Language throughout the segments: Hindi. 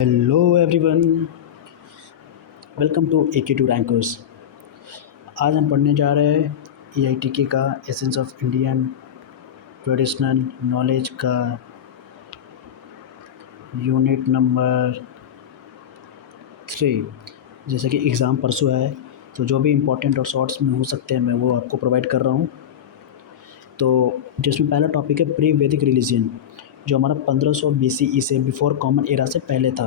Hello everyone, welcome to AK to rankers. आज हम पढ़ने जा रहे हैं एआईटीके का essence of Indian traditional knowledge का यूनिट नंबर 3। जैसे कि एग्ज़ाम परसों है, तो जो भी इम्पोर्टेंट और शॉर्ट्स में हो सकते हैं मैं वो आपको प्रोवाइड कर रहा हूँ। तो जिसमें पहला टॉपिक है प्री वैदिक रिलीजन, जो हमारा 1500 बीसीई से बिफोर कॉमन एरा से पहले था।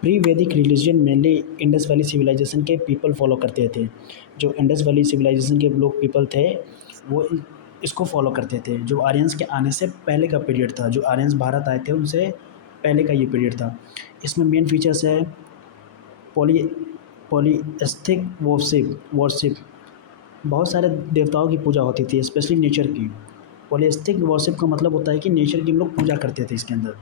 Pre Vedic religion mainly Indus valley civilisation के पीपल फॉलो करते थे। जो इंडस वैली सिविलाइजेशन के लोग पीपल थे वो इसको फॉलो करते थे। जो आर्यंस के आने से पहले का पीरियड था, जो आर्यंस भारत आए थे उनसे पहले का ये पीरियड था। इसमें मेन फीचर्स है पॉली पॉलीस्थेटिक वर्शिप। बहुत सारे देवताओं की पूजा होती थी, स्पेशली नेचर की। पॉलीस्थेटिक वर्शिप का मतलब होता है कि नेचर की हम लोग पूजा करते थे इसके अंदर।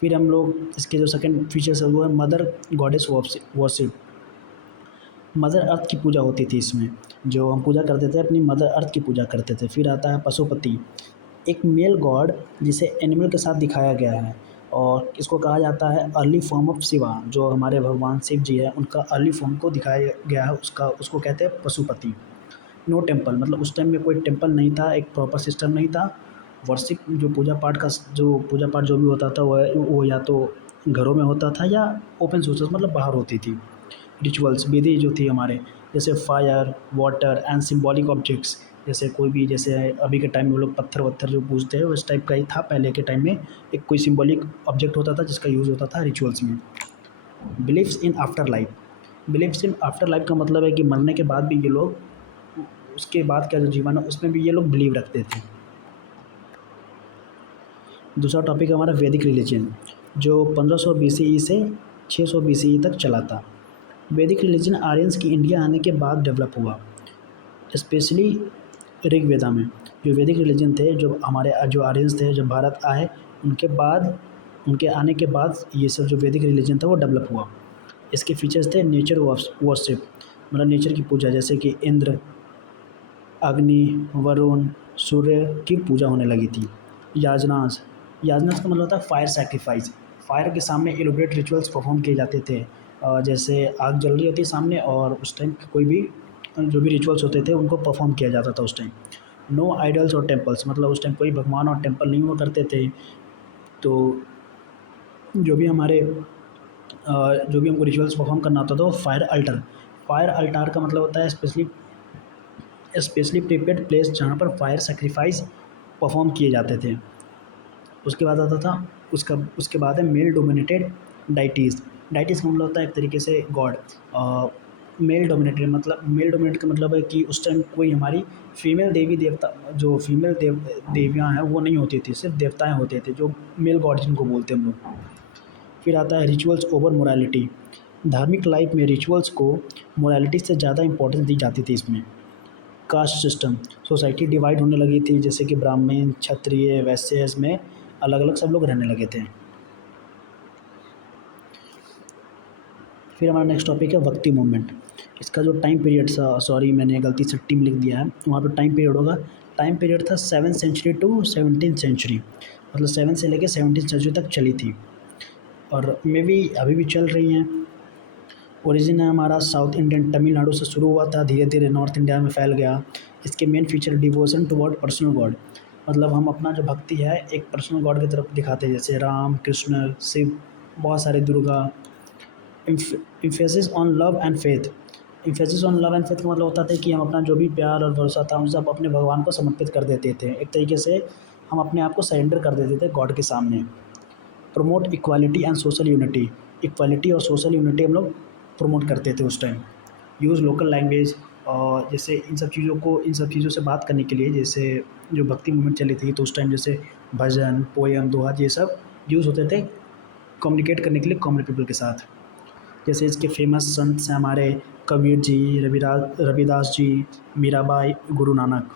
फिर हम लोग इसके जो सेकंड फीचर्स है वो है mother goddess worship. Mother earth की पूजा होती थी इसमें, जो हम पूजा करते थे अपनी मदर अर्थ की पूजा करते थे। फिर आता है पशुपति, एक मेल गॉड जिसे एनिमल के साथ दिखाया गया है, और इसको कहा जाता है अर्ली फॉर्म ऑफ शिवा। जो हमारे भगवान शिव जी है उनका अर्ली फॉर्म को दिखाया गया है, उसको कहते हैं पशुपति। नो टेम्पल, मतलब उस टाइम में कोई टेम्पल नहीं था, एक प्रॉपर सिस्टम नहीं था। वर्शिप जो पूजा पाठ जो भी होता था वो या तो घरों में होता था या ओपन सोर्सेस मतलब बाहर होती थी। रिचुअल्स विधि जो थी हमारे, जैसे fire water and symbolic objects. जैसे कोई भी, जैसे अभी के टाइम में वो लोग पत्थर वत्थर जो पूजते हैं उस टाइप का ही था पहले के टाइम में। एक कोई सिम्बॉलिक ऑब्जेक्ट होता था जिसका यूज़ होता था रिचुअल्स में। Believes in after life, believes in after life का मतलब है कि मरने के बाद भी ये लोग, उसके बाद का जो जीवन है उसमें भी ये लोग बिलीव रखते थे। दूसरा टॉपिक है हमारा वैदिक रिलीजन, जो 1500 बीसीई से 600 बीसीई तक चला था। वैदिक रिलीजन आर्यंस की इंडिया आने के बाद डेवलप हुआ, स्पेशली ऋग्वेदा में। जो वैदिक रिलीजन थे, जो हमारे जो आर्यंस थे जब भारत आए उनके बाद, उनके आने के बाद ये सब जो वैदिक रिलीजन था वो डेवलप हुआ। इसके फीचर्स थे नेचर वर्शिप, मतलब नेचर की पूजा, जैसे कि इंद्र, अग्नि, वरुण, सूर्य की पूजा होने लगी थी। याजनास, याजनास का मतलब होता है फायर सैक्रिफाइस। फायर के सामने एलोब्रेट रिचुअल्स परफॉर्म किए जाते थे। जैसे आग जल रही होती है सामने और उस टाइम कोई भी जो भी रिचुअल्स होते थे उनको परफॉर्म किया जाता था उस टाइम। नो आइडल्स और टेम्पल्स, मतलब उस टाइम कोई भगवान और टेम्पल नहीं हुआ करते थे। तो जो भी हमारे जो भी हमको रिचुअल्स परफॉर्म करना होता था वो फायर अल्टर। फायर अल्टार का मतलब होता है स्पेशली प्रिपेयर्ड प्लेस जहाँ पर फायर सेक्रीफाइस परफॉर्म किए जाते थे। उसके बाद आता था, उसके बाद है मेल डोमिनेटेड डाइटीज़। डाइटीज़ का मतलब होता है एक तरीके से गॉड। मेल डोमिनेट का मतलब है कि उस टाइम कोई हमारी फीमेल देवी देवता, जो फीमेल देवियाँ हैं वो नहीं होती थी, सिर्फ देवताएं होते थे, जो मेल गॉड जिनको बोलते हैं हम लोग। फिर आता है रिचुअल्स ओवर मोरालिटी। धार्मिक लाइफ में रिचुअल्स को मोरालिटी से ज़्यादा इंपॉर्टेंस दी जाती थी इसमें। कास्ट सिस्टम, सोसाइटी डिवाइड होने लगी थी, जैसे कि ब्राह्मण, क्षत्रिय, वैश्य, इसमें अलग अलग सब लोग रहने लगे थे। फिर हमारा नेक्स्ट टॉपिक है भक्ति मूवमेंट। इसका जो टाइम पीरियड था, सॉरी मैंने गलती से टीम लिख दिया है, वहाँ पर टाइम पीरियड होगा। टाइम पीरियड था 7th century to 17th century, मतलब 7 से लेकर 17th सेंचुरी तक चली थी, और मे भी अभी भी चल रही हैं। ओरिजिन है हमारा साउथ इंडियन, तमिलनाडु से शुरू हुआ था, धीरे धीरे नॉर्थ इंडिया में फैल गया। इसके main feature devotion toward personal God, मतलब हम अपना जो भक्ति है एक पर्सनल गॉड की तरफ दिखाते हैं, जैसे राम, कृष्ण, शिव, बहुत सारे, Durga. Emphasis on love and faith, emphasis on love and faith का मतलब होता था कि हम अपना जो भी प्यार और भरोसा था उन सब अपने भगवान को समर्पित कर देते थे। एक तरीके से हम अपने आप को सरेंडर कर देते थे गॉड के सामने। Promote equality and social unity, equality और सोशल यूनिटी हम लोग प्रमोट करते थे उस टाइम। यूज़ लोकल लैंग्वेज, और जैसे इन सब चीज़ों से बात करने के लिए, जैसे जो भक्ति मूवमेंट चली थी तो उस टाइम जैसे भजन, पोयम, दोहा, ये सब यूज़ होते थे कम्युनिकेट करने के लिए कॉमन पीपल के साथ। जैसे इसके फेमस संत हैं हमारे कबीर जी, रविदास जी, मीराबाई, गुरु नानक।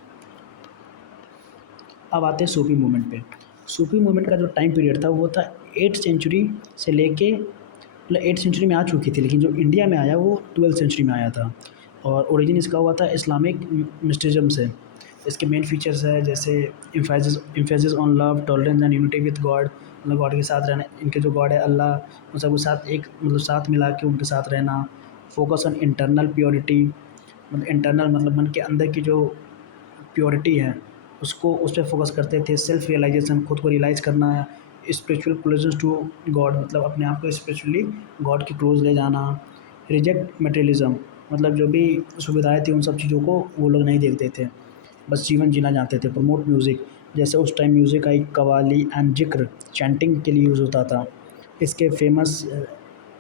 अब आते हैं सूफी मूवमेंट पे। सूफी मूवमेंट का जो टाइम पीरियड था वो था 8th सेंचुरी से लेके, मतलब 8th सेंचुरी में आ चुकी थी, लेकिन जो इंडिया में आया वो 12th सेंचुरी में आया था, और ओरिजिन इसका हुआ था इस्लामिक मिस्टिज्म से। इसके मेन फीचर्स है जैसे emphasis on love, tolerance and unity with God, मतलब गॉड के साथ रहना, इनके जो गॉड है अल्लाह, उन सबके साथ एक मतलब साथ मिला के उनके साथ रहना। फोकस ऑन इंटरनल प्योरिटी, मतलब इंटरनल मतलब मन के अंदर की जो प्योरिटी है उसको उस पे फोकस करते थे। सेल्फ रियलाइजेशन, खुद को रियलाइज़ करना है। स्पिरिचुअल क्लोजेस्ट टू गॉड, मतलब अपने आप को स्पिरिचुअली गॉड के क्लोज ले जाना। रिजेक्ट मटेरियलिज्म, मतलब जो भी सुविधाएं थी उन सब चीज़ों को वो लोग नहीं देखते थे, बस जीवन जीना जानते थे। प्रमोट म्यूज़िक, जैसे उस time music I qawwali and जिक्र चैंटिंग के लिए यूज़ होता था। इसके फेमस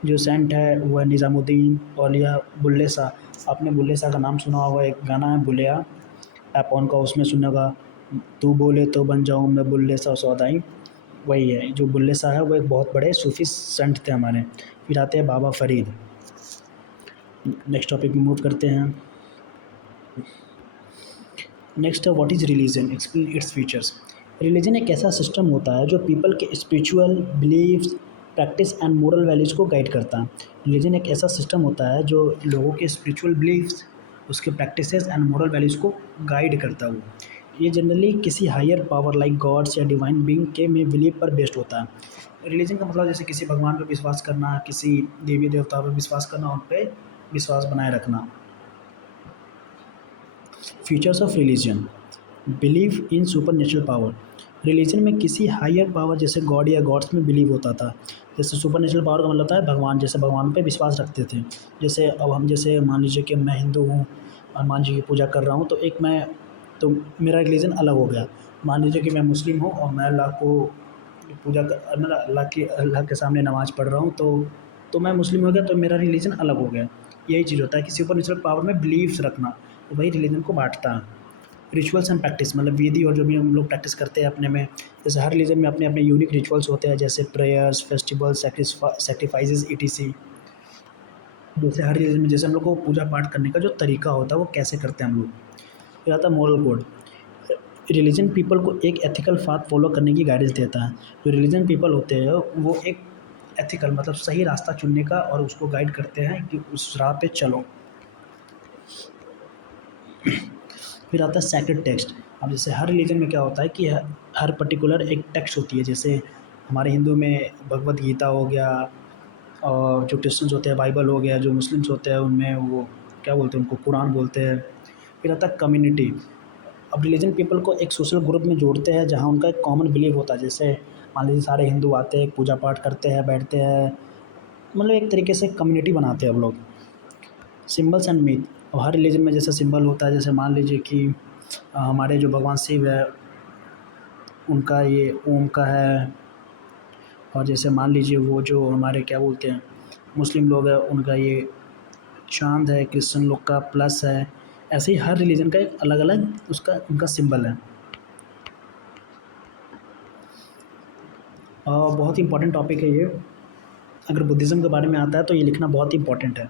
जो सेंट है वो है निज़ामुद्दीन औलिया बुल्ले शाह। आपने बुल्ले शाह का नाम सुना होगा, एक गाना है बुलिया ऐप उनका, उसमें सुनने होगा, तू बोले तो बन जाऊँ मैं बुल्ले शाह सौदाई। वही है जो बुल्ले शाह है, वो एक बहुत बड़े सूफी संत थे हमारे। फिर आते हैं बाबा फरीद। नेक्स्ट टॉपिक में मूव करते हैं। नेक्स्ट है what is religion, explain its features. Religion एक ऐसा सिस्टम होता है जो पीपल के spiritual beliefs, practice and moral values को गाइड करता है। रिलीजन एक ऐसा सिस्टम होता है जो लोगों के स्पिरिचुअल बिलीव्स, उसके प्रैक्टिसेस एंड मोरल वैल्यूज़ को गाइड करता है। वो ये जनरली किसी हायर पावर लाइक गॉड्स या डिवाइन बीइंग के में बिलीव पर बेस्ड होता है। रिलीजन का मतलब जैसे किसी भगवान पर विश्वास करना, किसी देवी देवता पर विश्वास करना, उन पर विश्वास बनाए रखना। Features of religion, believe in super natural power. Religion में किसी हायर पावर जैसे गॉड या गॉड्स में बिलीव होता था। जैसे सुपर नेचुरल पावर का मतलब होता है भगवान, जैसे भगवान पे विश्वास रखते थे। जैसे अब हम, जैसे मान लीजिए कि मैं हिंदू हूँ, हनुमान जी की पूजा कर रहा हूँ, तो एक मैं, तो मेरा रिलीजन अलग हो गया। मान लीजिए कि मैं मुस्लिम हूँ और मैं अल्लाह को पूजा कर, मतलब अल्लाह के सामने नमाज़ पढ़ रहा हूँ, तो मैं मुस्लिम हो गया, तो मेरा रिलीजन अलग हो गया। यही चीज़ होता है कि सुपर नेचुरल पावर में बिलीव्स रखना, तो वही रिलीजन को बांटता है। रिचुअल्स एंड प्रैक्टिस, मतलब विधि और जो भी हम लोग प्रैक्टिस करते हैं अपने में। जैसे हर रिलीजन में अपने अपने यूनिक रिचुअल्स होते हैं, जैसे प्रेयर्स, फेस्टिवल्स, सेक्रीफाइसेस ईटीसी। जैसे हर रिलीजन में जैसे हम लोग को पूजा पाठ करने का जो तरीका होता है वो कैसे करते हैं हम लोग। फिर आता है मोरल कोड। रिलीजन पीपल को एक एथिकल पाथ फॉलो करने की गाइडेंस देता है। जो रिलीजन पीपल होते हैं वो एक एथिकल मतलब सही रास्ता चुनने का और उसको गाइड करते हैं कि उस राह पे चलो। फिर आता है सैक्रेड टेक्स्ट। अब जैसे हर रिलीजन में क्या होता है कि हर पर्टिकुलर एक टेक्स्ट होती है। जैसे हमारे हिंदू में भगवत गीता हो गया, और जो क्रिश्चियंस होते हैं बाइबल हो गया, जो मुस्लिम्स होते हैं उनमें वो क्या बोलते हैं, उनको कुरान बोलते हैं। फिर आता है कम्युनिटी। अब रिलीजन पीपल को एक सोशल ग्रुप में जोड़ते हैं जहाँ उनका एक कॉमन बिलीव होता है। जैसे मान लीजिए सारे हिंदू आते हैं, पूजा पाठ करते हैं, बैठते हैं, मतलब एक तरीके से कम्युनिटी बनाते हैं हम लोग। Symbols and myth. अब हर रिलीजन में जैसे सिंबल होता है, जैसे मान लीजिए कि हमारे जो भगवान शिव है उनका ये ओम का है। और जैसे मान लीजिए वो जो हमारे क्या बोलते हैं मुस्लिम लोग हैं उनका ये चाँद है, क्रिश्चियन लोग का प्लस है। ऐसे ही हर रिलीजन का एक अलग अलग उसका उनका सिंबल है। और बहुत ही इंपॉर्टेंट टॉपिक है ये। अगर बुद्धिज़्म के बारे में आता है तो ये लिखना बहुत ही इंपॉर्टेंट है।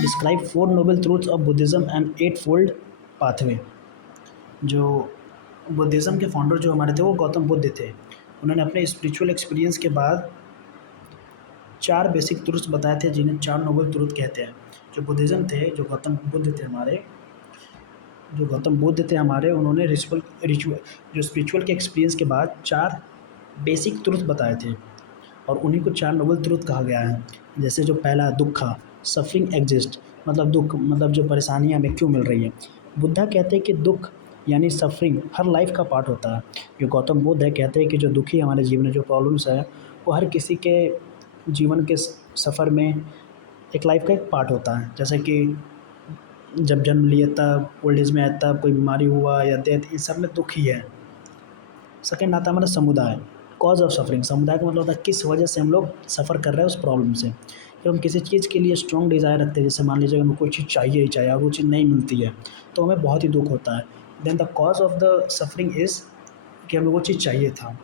Describe 4 noble truths of Buddhism and 8 fold pathway. जो बुद्धिज़्म के फाउंडर जो हमारे थे वो गौतम बुद्ध थे। उन्होंने अपने स्पिरिचुअल एक्सपीरियंस के बाद 4 बेसिक ट्रूथ्स बताए थे जिन्हें 4 नोबल ट्रूथ कहते हैं। जो बुद्धिज़्म थे, जो गौतम बुद्ध थे हमारे, उन्होंने रिचुअल जो स्पिरिचुअल के एक्सपीरियंस के बाद 4 बेसिक ट्रूथ बताए थे, और उन्हीं को 4 नोबल ट्रूथ कहा गया है। जैसे जो पहला दुखा, सफरिंग एग्जिस्ट, मतलब दुख मतलब जो परेशानियाँ हमें क्यों मिल रही हैं। बुद्धा कहते हैं कि दुख यानी सफरिंग हर लाइफ का पार्ट होता है। जो गौतम बुद्ध है कहते हैं कि जो दुखी हमारे जीवन में जो प्रॉब्लम्स है वो हर किसी के जीवन के सफ़र में एक लाइफ का एक पार्ट होता है। जैसे कि जब जन्म लिए तब, ओल्ड एज में आए तब, कोई बीमारी हुआ या डेथ, इस सब में दुख ही है। सेकंड आता है हमारा समुदाय, कॉज ऑफ सफरिंग। समुदाय का मतलब होता है किस वजह से हम लोग सफ़र कर रहे हैं उस प्रॉब्लम से। जब हम किसी चीज़ के लिए स्ट्रॉन्ग डिज़ायर रखते हैं, जैसे मान लीजिए हमें कोई चीज़ चाहिए ही चाहिए और वो चीज़ नहीं मिलती है तो हमें बहुत ही दुख होता है। Then the cause of the suffering is कि हमें वो चीज़ चाहिए था।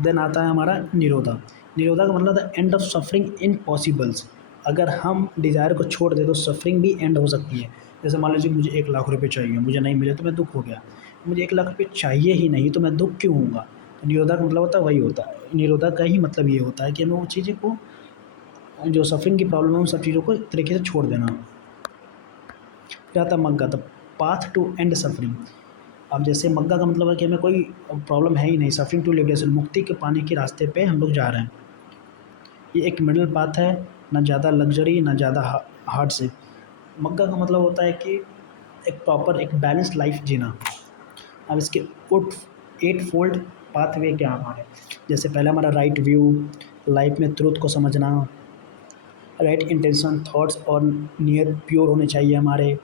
देन आता है हमारा निरोधा। निरोधा का मतलब the end of suffering impossibles. अगर हम डिज़ायर को छोड़ दें तो सफरिंग भी एंड हो सकती है। जैसे मान लीजिए मुझे 1 लाख रुपए चाहिए, मुझे नहीं मिले तो मैं दुख हो गया। मुझे 1 लाख रुपए चाहिए ही नहीं तो मैं दुख क्यों होऊंगा। तो निरोधा का मतलब होता है वही होता है। निरोधा का ही मतलब ये होता है कि हमें वो चीज़ें को, जो सफरिंग की प्रॉब्लम है उन सब चीज़ों को एक तरीके से छोड़ देना। फिर आता है Magga, the path to end suffering. अब जैसे मग्गा का मतलब है कि हमें कोई प्रॉब्लम है ही नहीं, सफरिंग टू लिबरेशन, मुक्ति के पाने के रास्ते पे हम लोग जा रहे हैं। ये एक मिडल पाथ है, ना ज़्यादा लग्जरी ना ज़्यादा हार्ड से। मग्गा का मतलब होता है कि एक प्रॉपर एक बैलेंस लाइफ जीना। अब इसके उट 8 फोल्ड पाथवे क्या हमारे, जैसे पहला हमारा राइट व्यू, लाइफ में ट्रुथ को समझना, राइट इंटेंशन, थॉट्स और नियत प्योर होने चाहिए हमारे।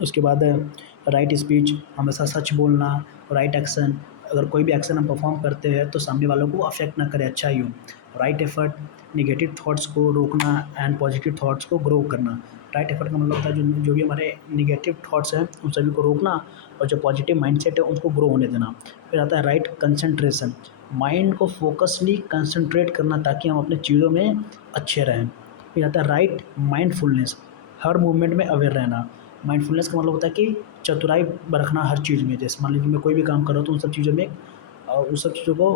उसके बाद राइट स्पीच, हमेशा सच बोलना, राइट एक्शन, अगर कोई भी एक्शन हम परफॉर्म करते हैं तो सामने वालों को अफेक्ट ना करे, अच्छा ही हो। राइट एफर्ट, निगेटिव थॉट्स को रोकना एंड पॉजिटिव थॉट्स को ग्रो करना। राइट एफर्ट का मतलब होता है जो जो भी हमारे निगेटिव थॉट्स हैं उन सभी को रोकना, और जो पॉजिटिव माइंडसेट है उनको ग्रो होने देना। फिर आता है राइट कंसंट्रेशन, माइंड को फोकसली कंसंट्रेट करना ताकि हम अपने चीज़ों में अच्छे रहें। फिर आता है राइट माइंडफुलनेस, हर मूवमेंट में अवेयर रहना। माइंडफुलनेस का मतलब होता है कि चतुराई बरतना हर चीज़ में। जैसे मान लीजिए मैं कोई भी काम कर रहा हूँ तो उन सब चीज़ों में उन सब चीज़ों को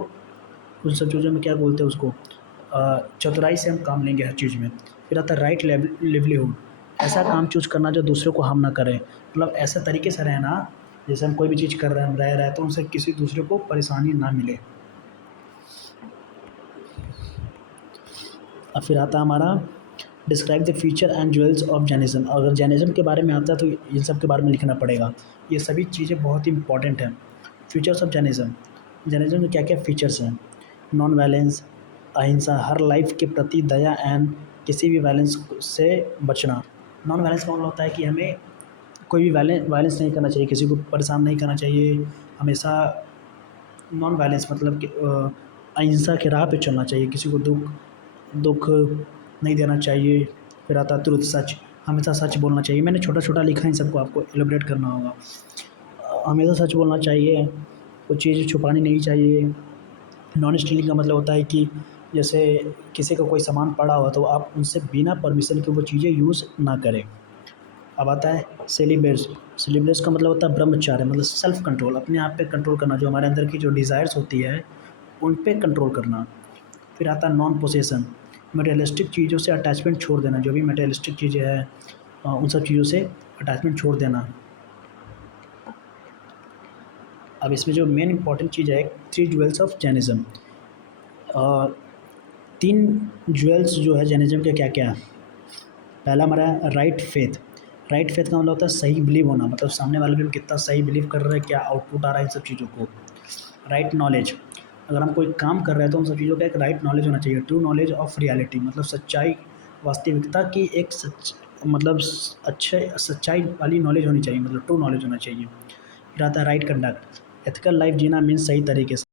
उन सब चीज़ों में क्या बोलते हैं उसको, चतुराई से हम काम लेंगे हर चीज़ में। फिर आता है राइट लिवलीहुड, ऐसा काम चूज़ करना जो दूसरों को हार्म ना करे, मतलब ऐसे तरीके से रहना जैसे हम कोई भी चीज़ कर रहे हैं, हम रह रहे हैं तो उनसे किसी दूसरे को परेशानी ना मिले। अब फिर आता है हमारा describe the feature and jewels of Jainism. अगर जैनिज़्म के बारे में आता है तो इन सब के बारे में लिखना पड़ेगा। ये सभी चीज़ें बहुत ही इंपॉर्टेंट हैं। फीचर्स ऑफ जैनिज़्म, जैनिज़्म के क्या क्या फीचर्स हैं। नॉन वायलेंस, अहिंसा, हर लाइफ के प्रति दया एंड किसी भी वायलेंस से बचना। नॉन वायलेंस का मतलब होता है कि हमें कोई भी वायलेंस नहीं करना चाहिए, किसी को परेशान नहीं करना चाहिए, हमेशा नॉन वायलेंस मतलब कि अहिंसा के राह पे चलना चाहिए, किसी को दुख दुख नहीं देना चाहिए। फिर आता है ट्रुथ, सच, हमेशा सच बोलना चाहिए। मैंने छोटा छोटा लिखा है, इन सबको आपको एलोबरेट करना होगा। हमेशा सच बोलना चाहिए, कोई चीज़ छुपानी नहीं चाहिए। नॉन स्टीलिंग का मतलब होता है कि जैसे किसी का कोई सामान पड़ा हुआ तो आप उनसे बिना परमिशन के वो चीज़ें यूज़ ना करें। अब आता है सेलिब्रेस, सेलिब्रेस का मतलब होता है ब्रह्मचार्य, मतलब सेल्फ कंट्रोल, अपने आप पे कंट्रोल करना, जो हमारे अंदर की जो डिज़ायर्स होती है उन पे कंट्रोल करना। फिर आता है नॉन पोसेसन, मटेरियलिस्टिक चीज़ों से अटैचमेंट छोड़ देना, जो भी मटेरियलिस्टिक चीज़ें हैं उन सब चीज़ों से अटैचमेंट छोड़ देना। अब इसमें जो मेन इंपॉर्टेंट चीज़ है, 3 ज्वेल्स ऑफ जैनिज़्म। 3 ज्वेल्स जो है जैनिज़्म के क्या क्या है। पहला हमारा राइट फेथ, राइट फेथ का मतलब होता है सही बिलीव होना, मतलब सामने वाले भी हम कितना सही बिलीव कर रहे हैं, क्या आउटपुट आ रहा है इन सब चीज़ों को। राइट नॉलेज, अगर हम कोई काम कर रहे हैं तो उन सब चीज़ों का एक राइट नॉलेज होना चाहिए। ट्रू नॉलेज ऑफ रियलिटी, मतलब सच्चाई, वास्तविकता की एक मतलब अच्छे सच्चाई वाली नॉलेज होनी चाहिए, मतलब ट्रू नॉलेज होना चाहिए। फिर आता है राइट कंडक्ट, एथिकल लाइफ जीना मीन्स सही तरीके से